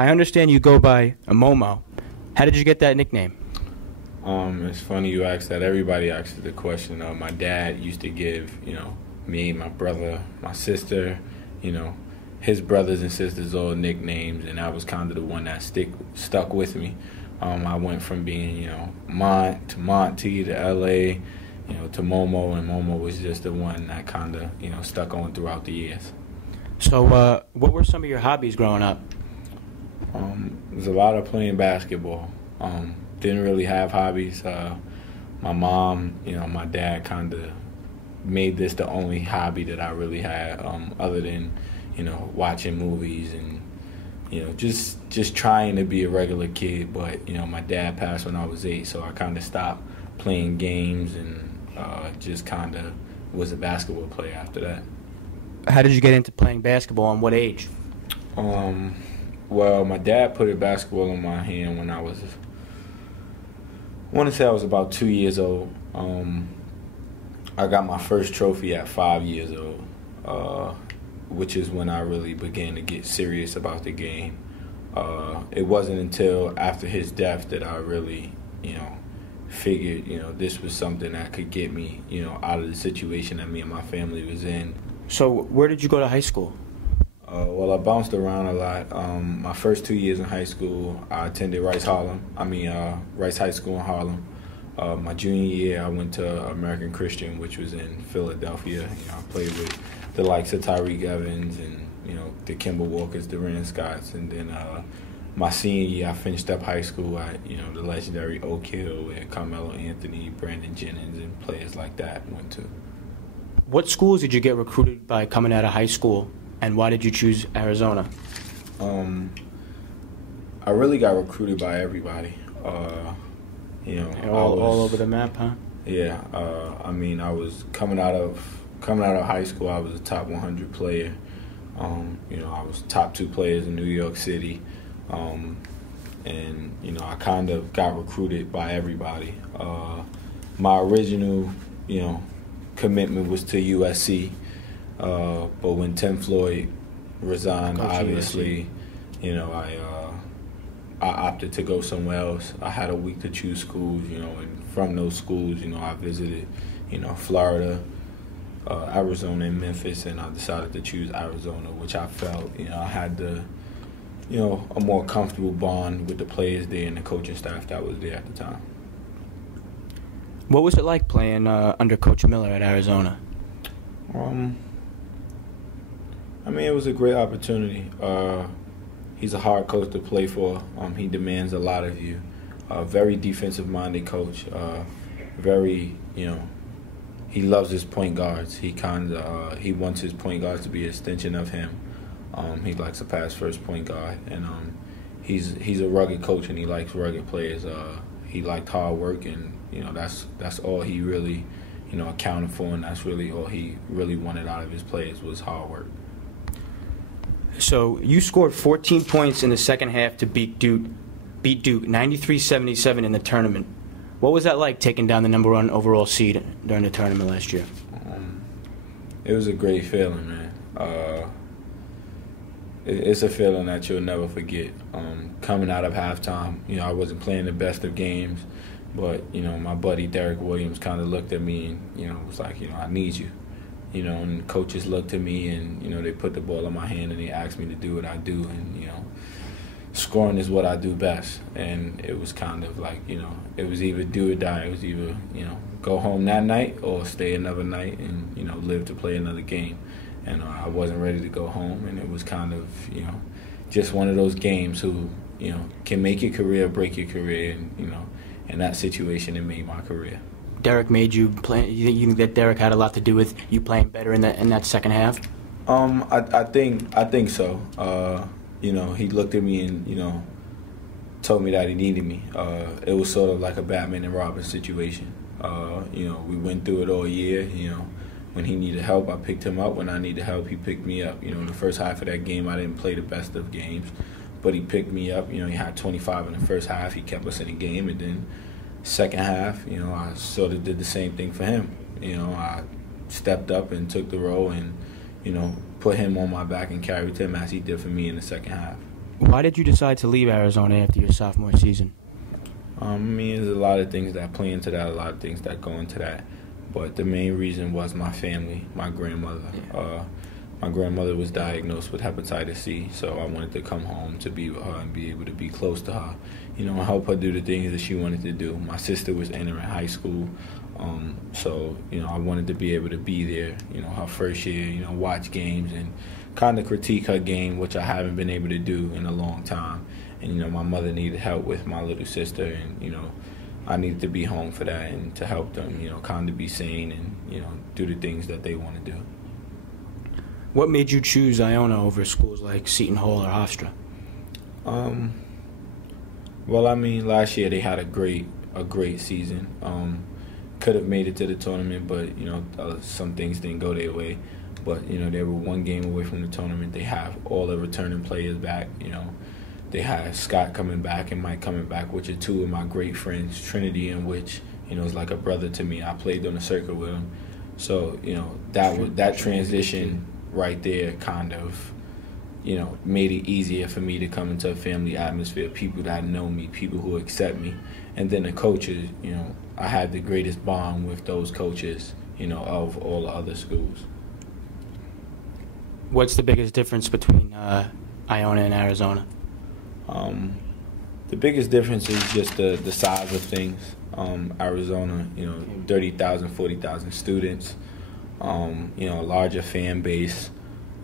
I understand you go by a Momo. How did you get that nickname? It's funny you asked that. Everybody asks the question. My dad used to give, me, my brother, my sister, his brothers and sisters all nicknames, and that was kind of the one that stuck with me. I went from being, Mont to Monty to L.A., to Momo, and Momo was just the one that kind of, stuck on throughout the years. So what were some of your hobbies growing up? There's a lot of playing basketball. Didn't really have hobbies. My mom, my dad kind of made this the only hobby that I really had, other than, watching movies and, just trying to be a regular kid. But, my dad passed when I was 8, so I kind of stopped playing games and just kind of was a basketball player after that. How did you get into playing basketball, and what age? Well, my dad put a basketball in my hand when I want to say I was about 2 years old. I got my first trophy at 5 years old, which is when I really began to get serious about the game. It wasn't until after his death that I really, figured, this was something that could get me, out of the situation that me and my family was in. So where did you go to high school? Well, I bounced around a lot. My first 2 years in high school, I attended Rice High School in Harlem. My junior year, I went to American Christian, which was in Philadelphia. I played with the likes of Tyreek Evans and, the Kimball Walkers, the Ren Scotts. And then my senior year, I finished up high school at, the legendary Oak Hill, where Carmelo Anthony, Brandon Jennings, and players like that went to. What schools did you get recruited by coming out of high school, and why did you choose Arizona? I really got recruited by everybody. All over the map, huh? Yeah. I was coming out of high school. I was a top 100 player. I was top 2 players in New York City, and I kind of got recruited by everybody. My original, commitment was to USC, but when Tim Floyd resigned, obviously, I opted to go somewhere else. I had a week to choose schools, and from those schools, I visited, Florida, Arizona, and Memphis, and I decided to choose Arizona, which I felt, I had the, a more comfortable bond with the players there and the coaching staff that was there at the time. What was it like playing under Coach Miller at Arizona? It was a great opportunity. He's a hard coach to play for. He demands a lot of you. Very defensive-minded coach. Very, he loves his point guards. He wants his point guards to be an extension of him. He likes a pass-first point guard, and he's a rugged coach, and he likes rugged players. He liked hard work, and that's all he really, accounted for, and that's really all he really wanted out of his players was hard work. So you scored 14 points in the second half to beat Duke 93-77 in the tournament. What was that like, taking down the number 1 overall seed during the tournament last year? It was a great feeling, man. It's a feeling that you'll never forget. Coming out of halftime, I wasn't playing the best of games, but, my buddy Derek Williams kind of looked at me and, was like, I need you. And coaches looked at me and, they put the ball in my hand and they asked me to do what I do. And, scoring is what I do best. And it was kind of like, it was either do or die. It was either, go home that night or stay another night and, live to play another game. And I wasn't ready to go home. And it was kind of, just one of those games who, can make your career, break your career. And, in that situation, it made my career. Derek made you play. You think that Derek had a lot to do with you playing better in that second half? I think so. He looked at me and told me that he needed me. It was sort of like a Batman and Robin situation. We went through it all year. When he needed help, I picked him up. When I needed help, he picked me up. The first half of that game, I didn't play the best of games, but he picked me up. He had 25 in the first half. He kept us in the game, and then second half, I sort of did the same thing for him. I stepped up and took the role and, put him on my back and carried him as he did for me in the second half. Why did you decide to leave Arizona after your sophomore season? I mean, there's a lot of things that play into that, a lot of things that go into that. But the main reason was my family, my grandmother. Yeah. My grandmother was diagnosed with hepatitis C, so I wanted to come home to be with her and be able to be close to her, help her do the things that she wanted to do. My sister was entering high school, so, I wanted to be able to be there, her first year, watch games and kind of critique her game, which I haven't been able to do in a long time. And, my mother needed help with my little sister, and, I needed to be home for that and to help them, kind of be sane and, do the things that they want to do. What made you choose Iona over schools like Seton Hall or Hofstra? Well, I mean, last year they had a great season. Could have made it to the tournament, but some things didn't go their way. But they were one game away from the tournament. They have all the returning players back. They had Scott coming back and Mike coming back, which are two of my great friends. Trinity, in which is like a brother to me. I played on the circuit with him, so that transition right there kind of made it easier for me to come into a family atmosphere, people that know me, people who accept me. And then the coaches, I had the greatest bond with those coaches, of all the other schools. What's the biggest difference between Iona and Arizona? The biggest difference is just the size of things. Arizona, 30,000, 40,000 students, a larger fan base,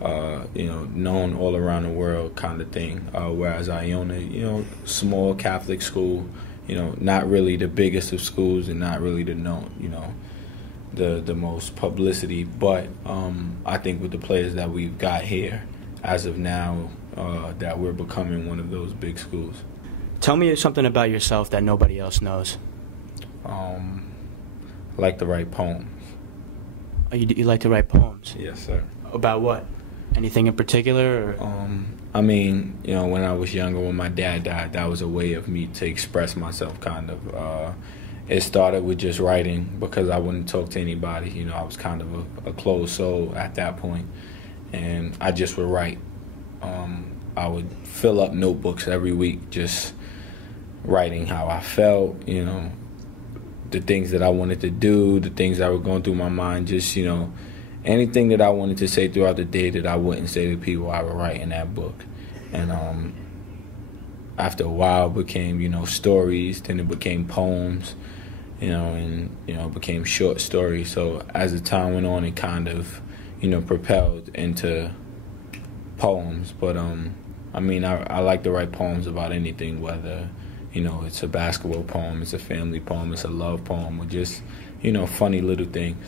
known all around the world kind of thing. Whereas Iona, small Catholic school, not really the biggest of schools and not really the most publicity. But I think with the players that we've got here, as of now, that we're becoming one of those big schools. Tell me something about yourself that nobody else knows. I like to write poems. Oh, you like to write poems? Yes, sir. About what? Anything in particular? Or? I mean, when I was younger, when my dad died, that was a way of me to express myself, kind of. It started with just writing because I wouldn't talk to anybody. I was kind of a closed soul at that point, and I just would write. I would fill up notebooks every week just writing how I felt, the things that I wanted to do, the things that were going through my mind, just, anything that I wanted to say throughout the day that I wouldn't say to people, I would write in that book. And after a while, it became, stories, then it became poems, and, it became short stories. So as the time went on, it kind of, propelled into poems. But, I mean, I like to write poems about anything, whether, it's a basketball poem, it's a family poem, it's a love poem, or just, funny little things.